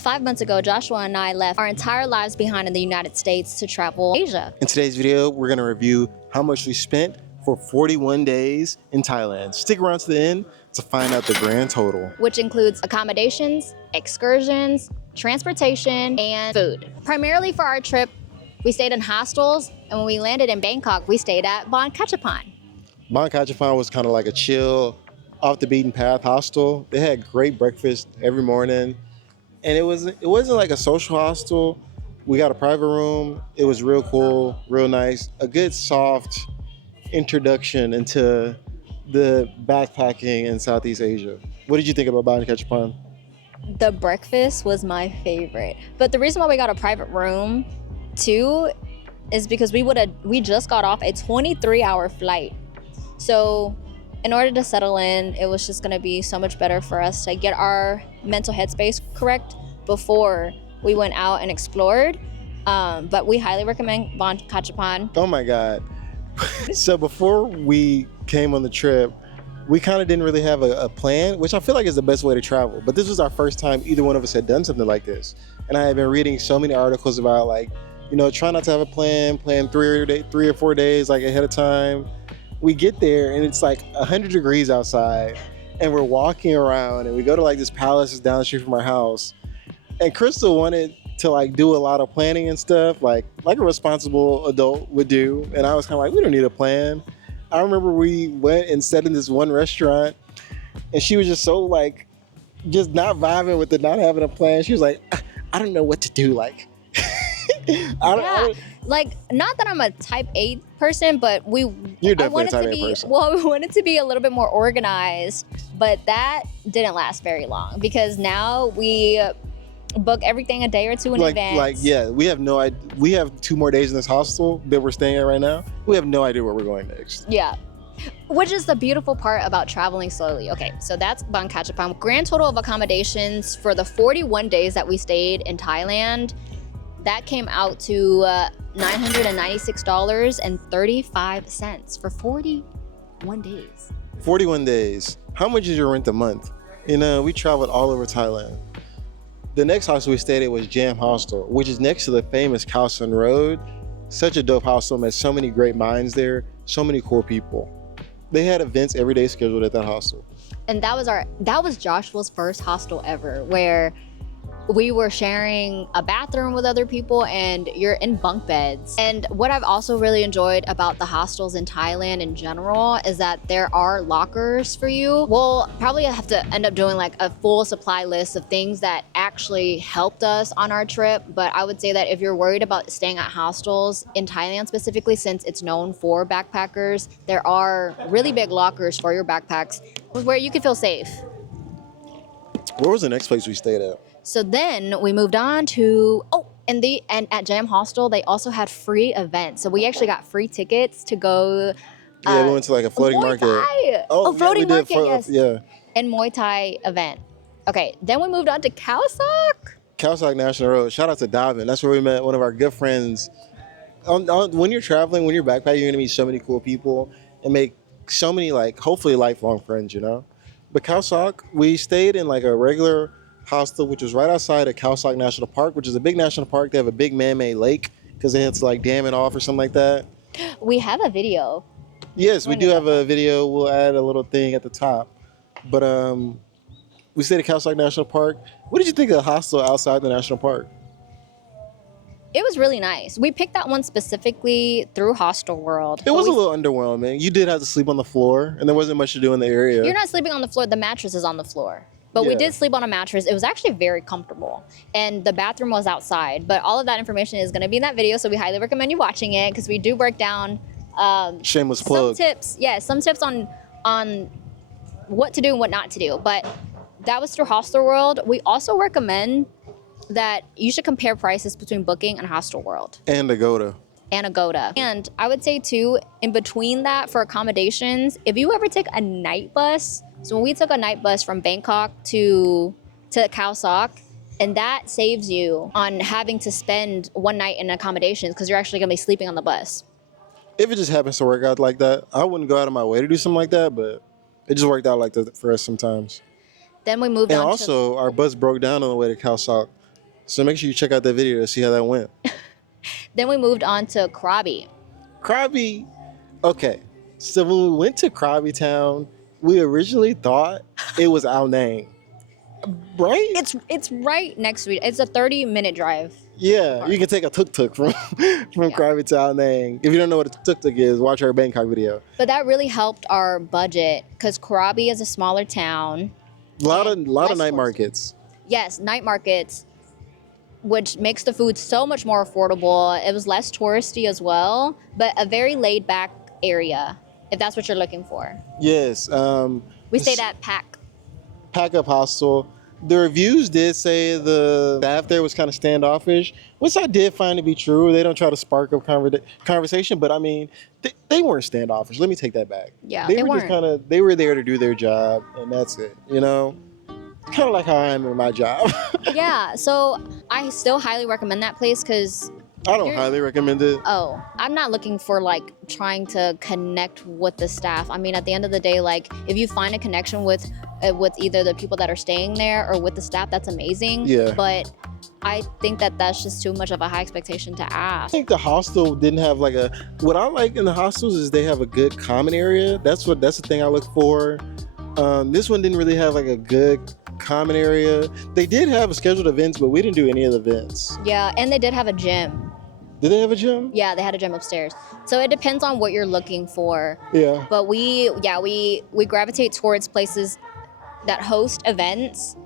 5 months ago, Joshua and I left our entire lives behind in the United States to travel Asia. In today's video, we're going to review how much we spent for 41 days in Thailand. Stick around to the end to find out the grand total. Which includes accommodations, excursions, transportation, and food. Primarily for our trip, we stayed in hostels, and when we landed in Bangkok, we stayed at Bangkok. Bangkok was kind of like a chill, off the beaten path hostel. They had great breakfast every morning. And it wasn't like a social hostel. We got a private room. It was real cool, real nice. A good soft introduction into the backpacking in Southeast Asia. What did you think about Bangkok? The breakfast was my favorite. But the reason why we got a private room too is because we just got off a 23-hour flight. So in order to settle in, it was just gonna be so much better for us to get our mental headspace correct before we went out and explored. But we highly recommend Bangkok. Oh my God. So before we came on the trip, we kind of didn't really have a plan, which I feel like is the best way to travel. But this was our first time either one of us had done something like this. And I had been reading so many articles about try not to have a plan 3 or 4 days like ahead of time. We get there and it's like 100 degrees outside and we're walking around and we go to like this palace that's down the street from our house. And Crystal wanted to do a lot of planning and stuff like a responsible adult would do. And I was kind of like, we don't need a plan. I remember we went and sat in this one restaurant and she was just so just not vibing with it, not having a plan. She was like, I don't know what to do. Not that I'm a type A person, but You're definitely a type A person. Well, we wanted to be a little bit more organized, but that didn't last very long because now we book everything a day or two in advance. We have no idea. We have 2 more days in this hostel that we're staying at right now. We have no idea where we're going next. Yeah. Which is the beautiful part about traveling slowly. Okay, so that's Bangkok. Grand total of accommodations for the 41 days that we stayed in Thailand, that came out to $996.35 for 41 days. 41 days. How much is your rent a month? We traveled all over Thailand. The next hostel we stayed at was Jam Hostel, which is next to the famous Khao Sok Road. Such a dope hostel, met so many great minds there, so many cool people. They had events every day scheduled at that hostel. And that was Joshua's first hostel ever, where we were sharing a bathroom with other people and you're in bunk beds. And what I've also really enjoyed about the hostels in Thailand in general is that there are lockers for you. We'll probably have to end up doing a full supply list of things that actually helped us on our trip. But I would say that if you're worried about staying at hostels in Thailand specifically, since it's known for backpackers, there are really big lockers for your backpacks where you can feel safe. Where was the next place we stayed at? So then we moved on to, and at Jam Hostel, they also had free events. So we actually got free tickets to go. We went to a floating market. Thai. Floating market, yes. Yeah. And Muay Thai event. Okay, then we moved on to Khao Sok. Khao Sok National Road. Shout out to Davin. That's where we met one of our good friends. When you're traveling, when you're backpacking, you're going to meet so many cool people and make so many, hopefully lifelong friends, But Khao Sok, we stayed in a regular hostel, which was right outside of Khao Sok National Park, which is a big national park. They have a big man-made lake because they had to dam it off or something like that. We have a video. Yes, we do have a video. We'll add a little thing at the top. But we stayed at Khao Sok National Park. What did you think of the hostel outside the national park? It was really nice. We picked that one specifically through Hostel World. It was a little underwhelming. You did have to sleep on the floor, and there wasn't much to do in the area. You're not sleeping on the floor. The mattress is on the floor. But we did sleep on a mattress. It was actually very comfortable. And the bathroom was outside. But all of that information is going to be in that video, so we highly recommend you watching it because we do break down shameless plug. Some tips on what to do and what not to do. But that was through Hostel World. We also recommend that you should compare prices between Booking and Hostel World. And Agoda. And I would say too, in between that for accommodations, if you ever take a night bus, so when we took a night bus from Bangkok to Khao Sok, and that saves you on having to spend one night in accommodations because you're actually gonna be sleeping on the bus. If it just happens to work out like that, I wouldn't go out of my way to do something like that, but it just worked out like that for us sometimes. Then we moved on. And also, our bus broke down on the way to Khao Sok. So make sure you check out that video to see how that went. Then we moved on to Krabi. Krabi. Okay. So when we went to Krabi Town, we originally thought it was Ao Nang. Right? It's right next to it. It's a 30-minute drive. Yeah, you can take a tuk-tuk from Krabi to Ao Nang. If you don't know what a tuk-tuk is, watch our Bangkok video. But that really helped our budget because Krabi is a smaller town. A lot of night tourists. markets. Yes, night markets, which makes the food so much more affordable. It was less touristy as well, but a very laid-back area, if that's what you're looking for. Yes. We stayed at Pack Up Hostel. The reviews did say the staff there was kind of standoffish, which I did find to be true. They don't try to spark up conversation, but I mean, they weren't standoffish. Let me take that back. Yeah, they were weren't. just kind of, they were there to do their job, and that's it. You know, kind of like how I am in my job. Yeah, so I still highly recommend that place because I don't highly recommend it. Oh, I'm not looking for like trying to connect with the staff. I mean, at the end of the day, like if you find a connection with either the people that are staying there or with the staff, that's amazing. Yeah. But I think that that's just too much of a high expectation to ask. I think the hostel didn't have like what I like in the hostels is they have a good common area. That's the thing I look for. This one didn't really have like a good common area. They did have scheduled events, but we didn't do any of the events. Yeah, and they did have a gym. Did they have a gym? Yeah, they had a gym upstairs. So it depends on what you're looking for. Yeah. But we gravitate towards places that host events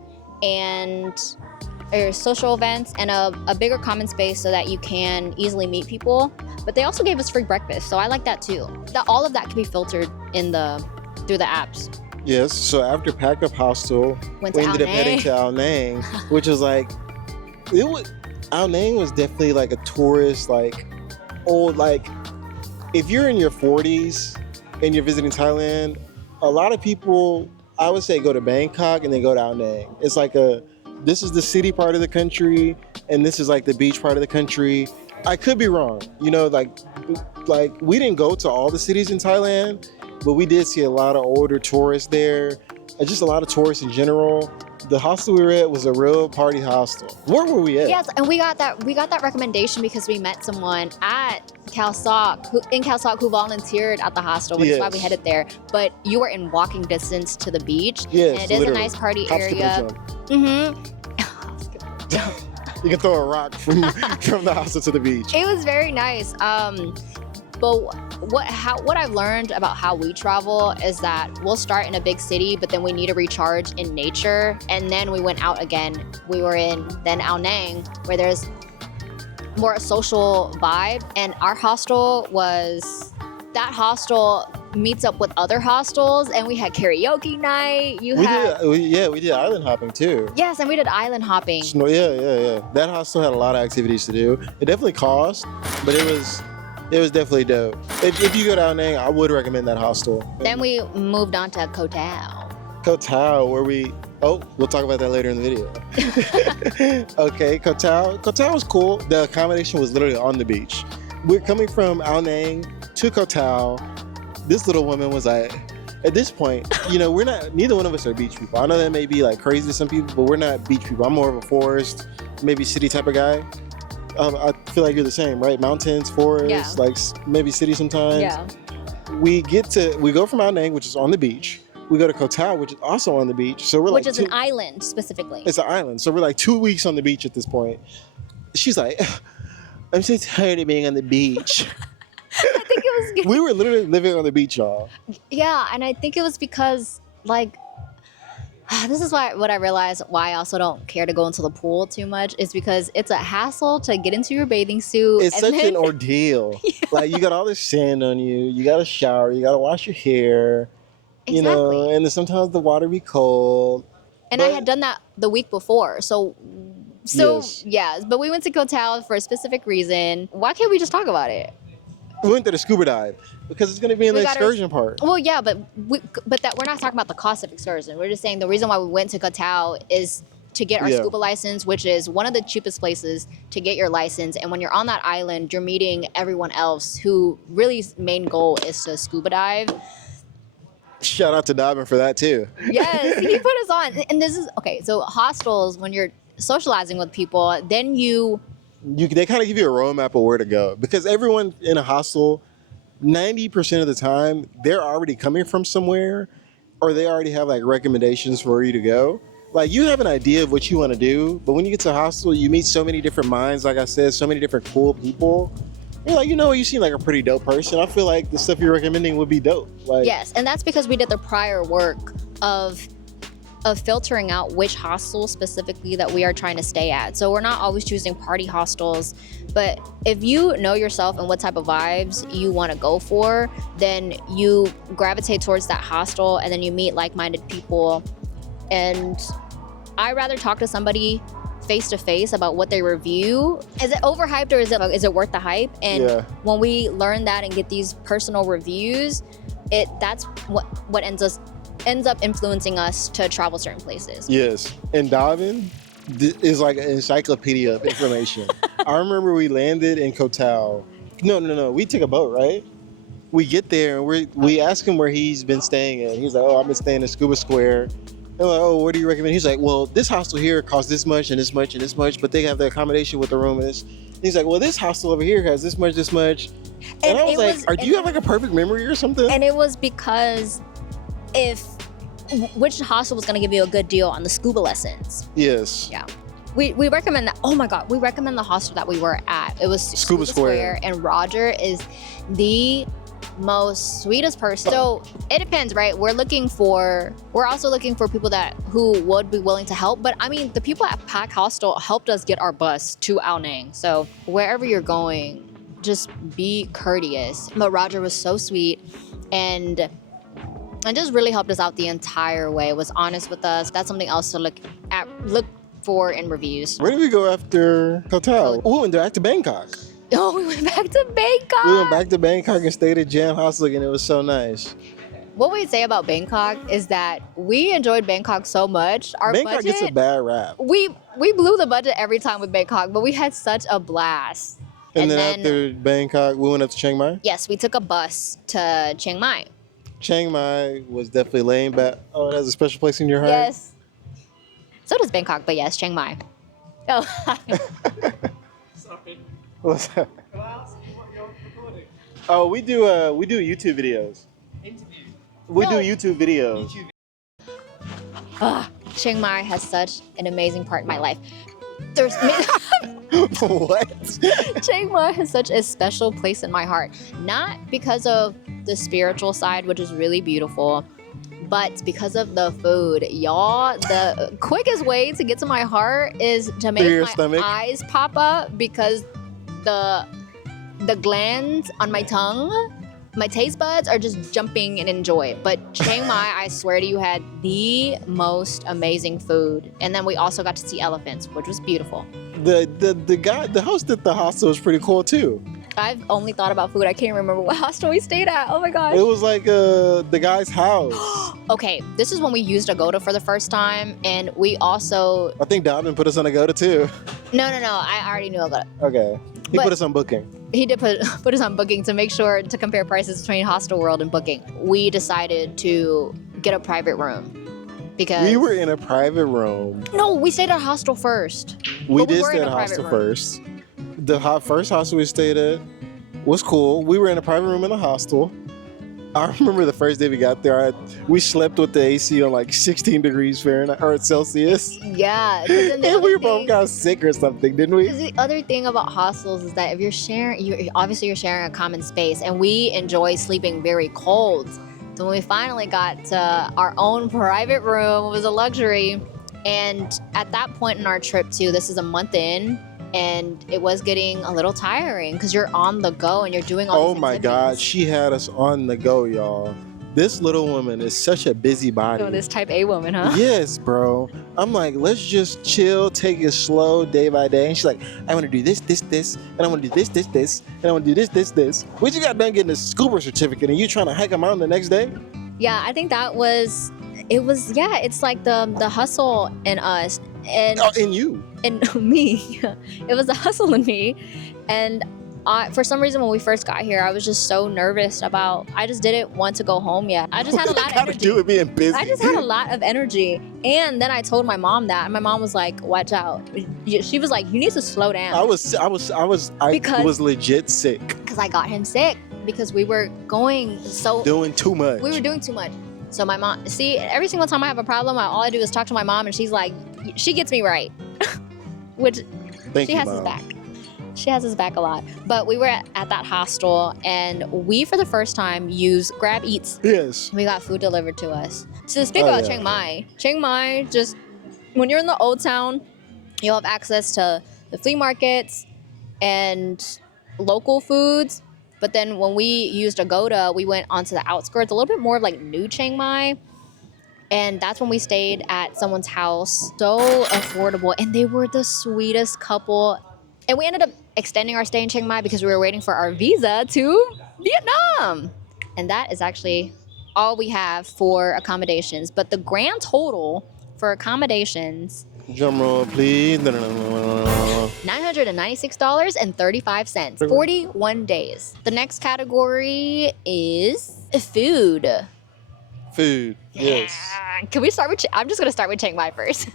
or social events and a bigger common space so that you can easily meet people. But they also gave us free breakfast, so I like that too. All of that can be filtered through the apps. Yes. So after Pack Up Hostel, we ended up heading to Ao Nang, which was like Ao Nang was definitely like a tourist, like old, like if you're in your 40s and you're visiting Thailand, a lot of people, I would say, go to Bangkok and then go to Ao Nang. It's like this is the city part of the country and this is like the beach part of the country. I could be wrong, you know, like we didn't go to all the cities in Thailand, but we did see a lot of older tourists there, and just a lot of tourists in general. The hostel we were at was a real party hostel. Where were we at? Yes, and we got that recommendation because we met someone at Khao Sok who volunteered at the hostel, which is why we headed there. But you were in walking distance to the beach. Yes, and it is a nice party area. Mm-hmm. You can throw a rock from the hostel to the beach. It was very nice. But what I've learned about how we travel is that we'll start in a big city, but then we need to recharge in nature. And then we went out again. We were in then Ao Nang, where there's more a social vibe. And our hostel meets up with other hostels, and we had karaoke night. We did island hopping too. Yes, and we did island hopping. Yeah. That hostel had a lot of activities to do. It definitely cost, but it was definitely dope. If you go to Ao Nang, I would recommend that hostel. Then we moved on to Koh Tao. Koh Tao, where we'll talk about that later in the video. Okay, Koh Tao. Koh Tao was cool. The accommodation was literally on the beach. We're coming from Ao Nang to Koh Tao. This little woman was like, at this point, you know, neither one of us are beach people. I know that may be like crazy to some people, but we're not beach people. I'm more of a forest, maybe city type of guy. I feel like you're the same, right? Mountains, forests, like maybe city sometimes. Yeah. We go from Ao Nang, which is on the beach. We go to Koh Tao, which is also on the beach. So which is an island specifically. It's an island. So we're like 2 weeks on the beach at this point. She's like, I'm so tired of being on the beach. I think it was good. We were literally living on the beach, y'all. Yeah, and I think it was because like this is what I realized why I also don't care to go into the pool too much is because it's a hassle to get into your bathing suit. It's such an ordeal. Yeah. Like you got all this sand on you. You got to shower. You got to wash your hair. You know, and then sometimes the water be cold. And I had done that the week before, so yeah. But we went to Koh Tao for a specific reason. Why can't we just talk about it? We went there to scuba dive because it's going to be in the excursion part. Well, yeah, but we're not talking about the cost of excursion. We're just saying the reason why we went to Koh Tao is to get our scuba license, which is one of the cheapest places to get your license. And when you're on that island, you're meeting everyone else who really main goal is to scuba dive. Shout out to Dobbin for that too. Yes, he put us on. And this is okay. So hostels, when you're socializing with people, then they kind of give you a roadmap of where to go, because everyone in a hostel, 90% of the time, they're already coming from somewhere, or they already have like recommendations for where you to go. Like, you have an idea of what you want to do, but when you get to a hostel, you meet so many different minds, like I said, so many different cool people. You're like, you seem like a pretty dope person. I feel like the stuff you're recommending would be dope. Like, yes, and that's because we did the prior work of filtering out which hostels specifically that we are trying to stay at. So we're not always choosing party hostels, but if you know yourself and what type of vibes you want to go for, then you gravitate towards that hostel, and then you meet like-minded people. And I rather talk to somebody face to face about what they review. Is it overhyped, or is it worth the hype? And when we learn that and get these personal reviews, that's what ends up influeing us to travel certain places. Yes, and Davin is like an encyclopedia of information. I remember we landed in Koh Tao. No, we took a boat, right? We get there and we ask him where he's been staying at. He's like, I've been staying in Scuba Square. And we're like, what do you recommend? He's like, well, this hostel here costs this much and this much and this much, but they have the accommodation with the room and this. And he's like, well, this hostel over here has this much. And I was like, do you have like a perfect memory or something? And it was because which hostel was going to give you a good deal on the scuba lessons. Yes. Yeah. We recommend that. Oh my God. We recommend the hostel that we were at. It was Scuba Square. And Roger is the most sweetest person. So it depends, right? We're also looking for people who would be willing to help. But I mean, the people at Pack Hostel helped us get our bus to Ao Nang. So wherever you're going, just be courteous. But Roger was so sweet and just really helped us out the entire way. Was honest with us. That's something else to look for in reviews. Where did we go after Koh Tao? We went back to Bangkok. Oh, we went back to Bangkok. We went back to Bangkok and stayed at Jam Hostel, and it was so nice. What we'd say about Bangkok is that we enjoyed Bangkok so much. Bangkok gets a bad rap. We blew the budget every time with Bangkok, but we had such a blast. And then after Bangkok, we went up to Chiang Mai? Yes, we took a bus to Chiang Mai. Chiang Mai was definitely laying back. Oh, it has a special place in your heart? Yes. So does Bangkok, but yes, Chiang Mai. Oh. Sorry. What's that? Can I ask you what you're recording? Oh, we do YouTube videos. Interview. We do YouTube videos. Chiang Mai has such an amazing part in my life. What? Chiang Mai has such a special place in my heart. Not because of the spiritual side, which is really beautiful, but because of the food. Y'all, the quickest way to get to my heart is to make my eyes pop up, because the glands on my tongue, my taste buds are just jumping in joy. But Chiang Mai, I swear to you, had the most amazing food. And then we also got to see elephants, which was beautiful. The host at the hostel was pretty cool too. I've only thought about food. I can't remember what hostel we stayed at. Oh my gosh. It was like the guy's house. Okay, this is when we used Agoda for the first time, and we also... I think Donovan put us on Agoda too. No, I already knew Agoda. Okay. He put us on Booking. He did put us on Booking to make sure to compare prices between Hostel World and Booking. We decided to get a private room because... We were in a private room. No, we stayed at a hostel first. We did stay at a hostel first. The first hostel we stayed at was cool. We were in a private room in a hostel. I remember the first day we got there, we slept with the AC on like 16 degrees Fahrenheit or Celsius. Yeah. And we both got sick or something, didn't we? The other thing about hostels is that if you're sharing, you're sharing a common space, and we enjoy sleeping very cold. So when we finally got to our own private room, it was a luxury. And at that point in our trip too, this is a month in, and it was getting a little tiring because you're on the go and you're doing all these my God, she had us on the go, y'all. This little woman is such a busybody. Oh, this type A woman, huh? Yes, bro. I'm like, let's just chill, take it slow day by day. And she's like, I want to do this, and I want to do this, and I want to do this. We just got done getting a scuba certificate, and you trying to hike a mountain the next day? Yeah, I think it's like the hustle in us. And in you. And me. It was the hustle in me. And For some reason, when we first got here, I was just so nervous about. I just didn't want to go home yet. I just had a lot of Gotta energy. do with being busy. I just had a lot of energy, and then I told my mom that, and my mom was like, "Watch out." She was like, "You need to slow down." I was legit sick. Because I got him sick because we were going Doing too much. we were doing too much. So my mom, see, every single time I have a problem, all I do is talk to my mom, and she's like, she gets me right, which Thank she you, has Mom. his back. She has his back a lot. But we were at that hostel, and we, for the first time, used Grab Eats. Yes. We got food delivered to us. To speak Oh, about yeah. Chiang Mai, just when you're in the old town, you'll have access to the flea markets and local foods. But then when we used Agoda, we went onto the outskirts, a little bit more of like New Chiang Mai. And that's when we stayed at someone's house. So affordable. And they were the sweetest couple. And we ended up extending our stay in Chiang Mai because we were waiting for our visa to Vietnam. And that is actually all we have for accommodations. But the grand total for accommodations, Drum roll, please. $996.35, 41 days. The next category is food. Food. Yes. Yeah. Can we start with, I'm just going to start with Chiang Mai first.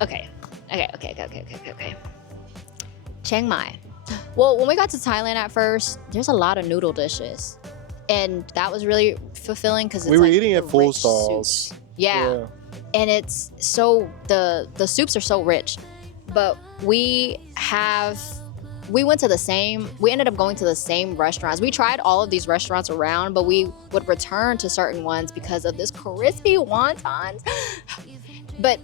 Okay. Chiang Mai. Well, when we got to Thailand at first, there's a lot of noodle dishes. And that was really fulfilling because it's We were like eating the at full rich stalls. soups. Yeah. And it's so, the soups are so rich. But we ended up going to the same restaurants. We tried all of these restaurants around, but we would return to certain ones because of this crispy wontons. But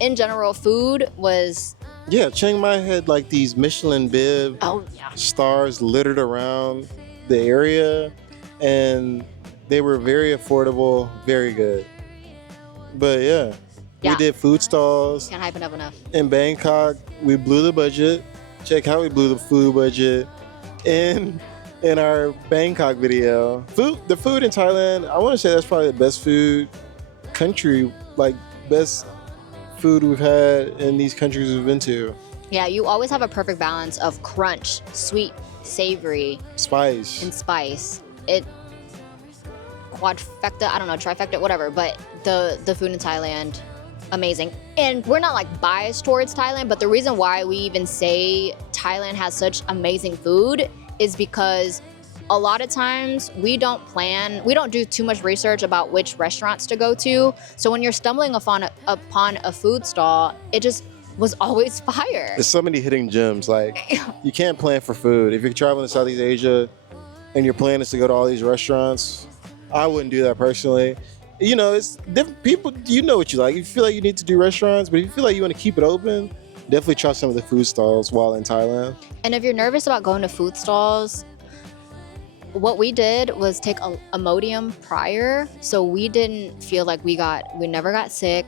in general, food was, Yeah, Chiang Mai had like these Michelin bib oh yeah. stars littered around the area, and they were very affordable, very good. But yeah, Yeah. we did food stalls. Can't hype it up enough. In Bangkok, we blew the budget. Check how we blew the food budget in our Bangkok video. The food in Thailand, I want to say that's probably the best food country, like best food we've had in these countries we've been to. Yeah, you always have a perfect balance of crunch, sweet, savory, Spice. and spice. Trifecta, whatever. But the food in Thailand, amazing. And we're not like biased towards Thailand, but the reason why we even say Thailand has such amazing food is because a lot of times we don't do too much research about which restaurants to go to. So when you're stumbling upon a food stall, it just was always fire. There's so many hidden gems. Like, you can't plan for food. If you're traveling to Southeast Asia and your plan is to go to all these restaurants, I wouldn't do that personally. You know, it's different people. You know what you like. If you feel like you need to do restaurants, but if you feel like you want to keep it open, definitely try some of the food stalls while in Thailand. And if you're nervous about going to food stalls, what we did was take a Imodium prior, so we didn't feel like we never got sick.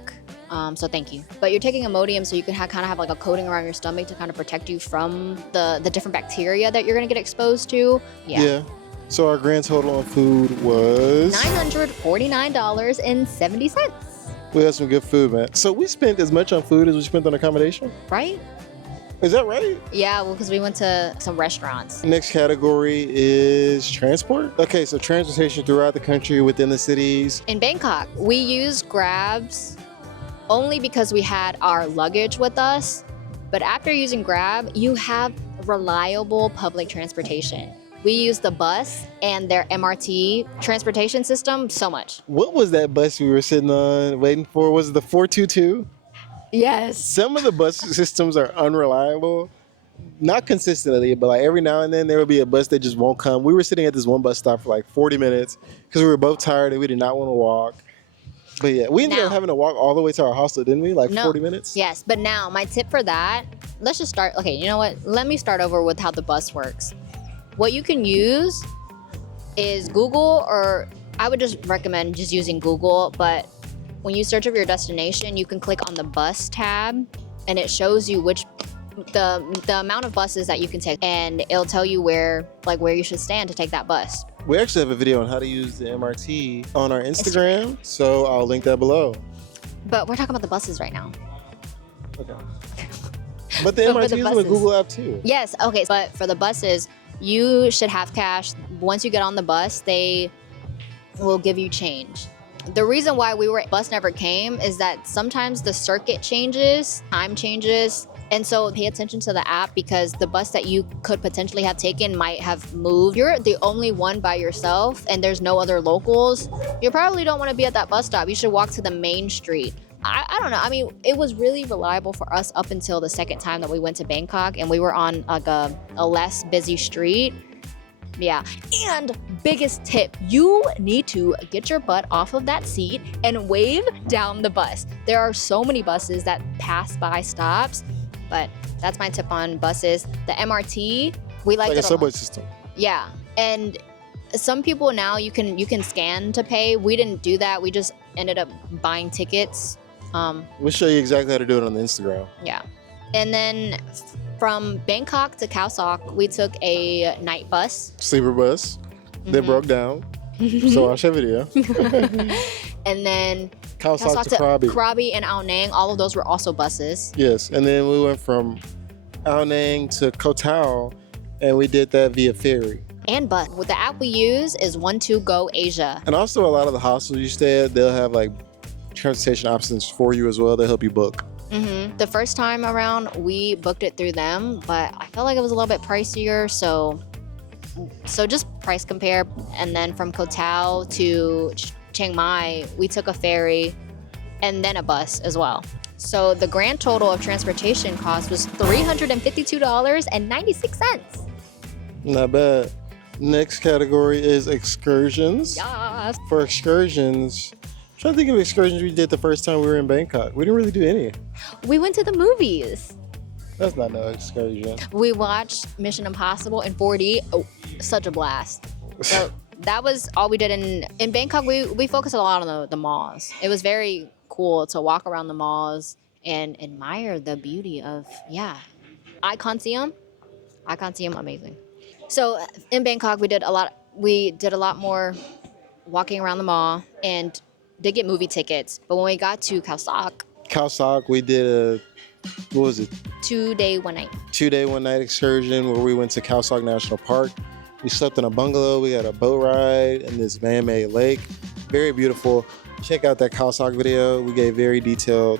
So thank you. But you're taking Imodium so you can kind of have like a coating around your stomach to kind of protect you from the different bacteria that you're gonna get exposed to. Yeah. So our grand total on food was $949.70. We had some good food, man. So we spent as much on food as we spent on accommodation. Right? Is that right? Yeah, well, because we went to some restaurants. Next category is transport. Okay, so transportation throughout the country, within the cities. In Bangkok, we used Grabs only because we had our luggage with us. But after using Grab, you have reliable public transportation. We used the bus and their MRT transportation system so much. What was that bus we were sitting on waiting for? Was it the 422? Yes. Some of the bus systems are unreliable. Not consistently, but like every now and then there will be a bus that just won't come. We were sitting at this one bus stop for like 40 minutes because we were both tired and we did not want to walk. But yeah, we ended up having to walk all the way to our hostel, didn't we? Like 40 minutes? Yes, but now my tip for that, let's just start. Okay, you know what? Let me start over with how the bus works. What you can use is Google, or I would just recommend just using Google, but when you search up your destination, you can click on the bus tab and it shows you the amount of buses that you can take, and it'll tell you where you should stand to take that bus. We actually have a video on how to use the MRT on our Instagram, so I'll link that below. But we're talking about the buses right now. Okay. But the So for MRT the is on the buses. Google app too. Yes, okay, but for the buses, you should have cash. Once you get on the bus, they will give you change. The reason why bus never came is that sometimes the circuit changes, time changes, and so pay attention to the app because the bus that you could potentially have taken might have moved. You're the only one by yourself and there's no other locals. You probably don't want to be at that bus stop. You should walk to the main street. I don't know. I mean, it was really reliable for us up until the second time that we went to Bangkok and we were on like a less busy street. Yeah. And biggest tip, you need to get your butt off of that seat and wave down the bus. There are so many buses that pass by stops, but that's my tip on buses. The MRT, we like Like it a a subway lot. system. Yeah. And some people now you can scan to pay. We didn't do that. We just ended up buying tickets. We'll show you exactly how to do it on the Instagram. Yeah. And then from Bangkok to Khao Sok, we took a night bus. Sleeper bus. They Mhm. broke down. So watch that video. And then Khao Khao Sok Sok to to Krabi. Krabi and Ao Nang, all of those were also buses. Yes, and then we went from Ao Nang to Koh Tao, and we did that via ferry. And bus. What the app we use is 12Go Asia. And also a lot of the hostels you stay at, they'll have like transportation options for you as well. They'll help you book. The first time around, we booked it through them, but I felt like it was a little bit pricier, so just price compare. And then from Koh Tao to Chiang Mai, we took a ferry and then a bus as well. So the grand total of transportation cost was $352.96. Not bad. Next category is excursions. Yes. For excursions, I'm trying to think of excursions we did the first time we were in Bangkok. We didn't really do any. We went to the movies. That's not no excursion. We watched Mission Impossible in 4D. Oh, such a blast. So that was all we did in Bangkok. We focused a lot on the malls. It was very cool to walk around the malls and admire the beauty of, Icon Museum, amazing. So in Bangkok, we did a lot more walking around the mall and did get movie tickets. But when we got to Khao Sok, we did a, what was it? 2-day, 1 night. 2-day, 1 night excursion where we went to Khao Sok National Park. We slept in a bungalow. We got a boat ride in this man-made lake. Very beautiful. Check out that Khao Sok video. We gave very detailed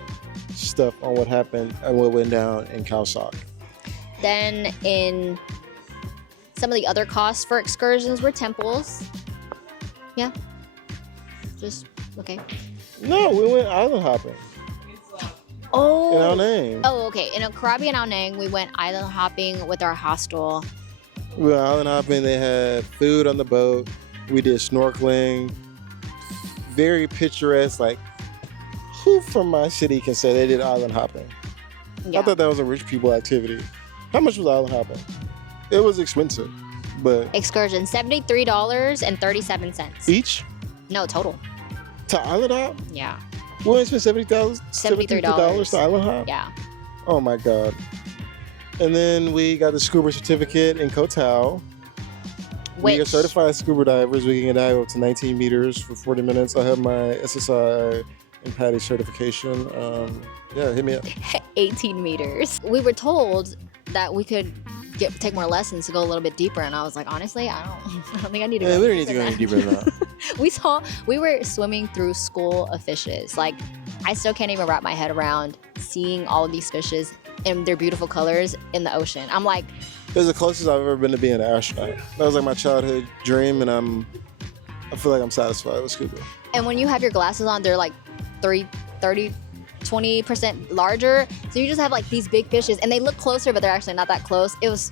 stuff on what happened and what went down in Khao Sok. Then in some of the other costs for excursions were temples. Yeah. Just, okay. No, we went island hopping in Ao Nang. Oh, okay. In Krabi and Ao Nang, we went island hopping with our hostel. We went island hopping. They had food on the boat. We did snorkeling. Very picturesque. Like, who from my city can say they did island hopping? Yeah. I thought that was a rich people activity. How much was island hopping? It was expensive, but Excursion, $73.37. each No, total. to island hop? Yeah. We only spent $73 $73 to island hop? Yeah. Oh my God. And then we got the scuba certificate in Koh Tao. We are Which, certified scuba divers. We can dive up to 19 meters for 40 minutes. I have my SSI and PADI certification. Hit me up. 18 meters. We were told that we could take more lessons to go a little bit deeper, and I was like, honestly, I don't think I need to go. Yeah, we don't need to go any deeper than that. We were swimming through school of fishes. Like, I still can't even wrap my head around seeing all of these fishes in their beautiful colors in the ocean. I'm like, It was the closest I've ever been to being an astronaut. That was like my childhood dream, and I feel like I'm satisfied with scuba. and when you have your glasses on, they're like 20% larger. So you just have like these big fishes, and they look closer, but they're actually not that close. It was,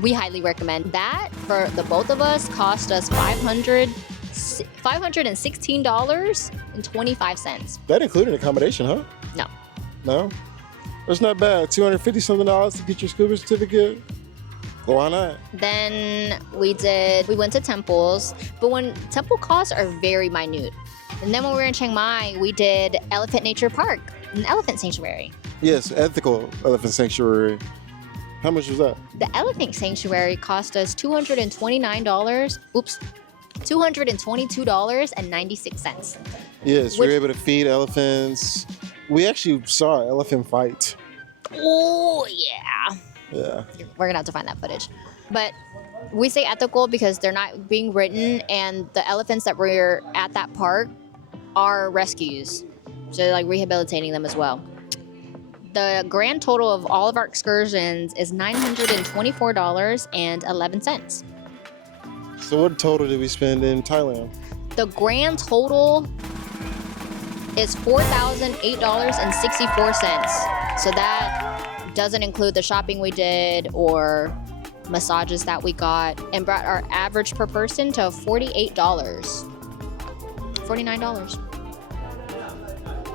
we highly recommend that. For the both of us, cost us $516.25. That included accommodation, huh? No. No? That's not bad. $250 something to get your scuba certificate. Well, why not? Then we went to temples, but when temple costs are very minute. And then when we were in Chiang Mai, we did Elephant Nature Park, an elephant sanctuary. Yes, ethical elephant sanctuary. How much was that? The elephant sanctuary cost us $222.96. Yes, we were able to feed elephants. We actually saw an elephant fight. Oh yeah. Yeah. We're gonna have to find that footage. But we say ethical because they're not being ridden, and the elephants that were at that park are rescues. So they're like rehabilitating them as well. The grand total of all of our excursions is $924.11. So what total did we spend in Thailand? The grand total is $4,008.64. So that doesn't include the shopping we did or massages that we got, and brought our average per person to $48. $49.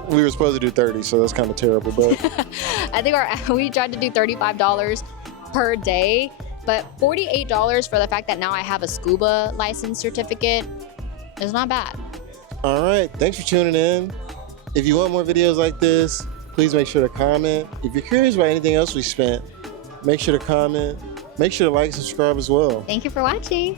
We were supposed to do 30, so that's kind of terrible, but I think we tried to do $35 per day, but $48 for the fact that now I have a scuba license certificate is not bad. all right. Thanks for tuning in. If you want more videos like this, please make sure to comment. If you're curious about anything else we spent, make sure to comment. Make sure to like and subscribe as well. Thank you for watching.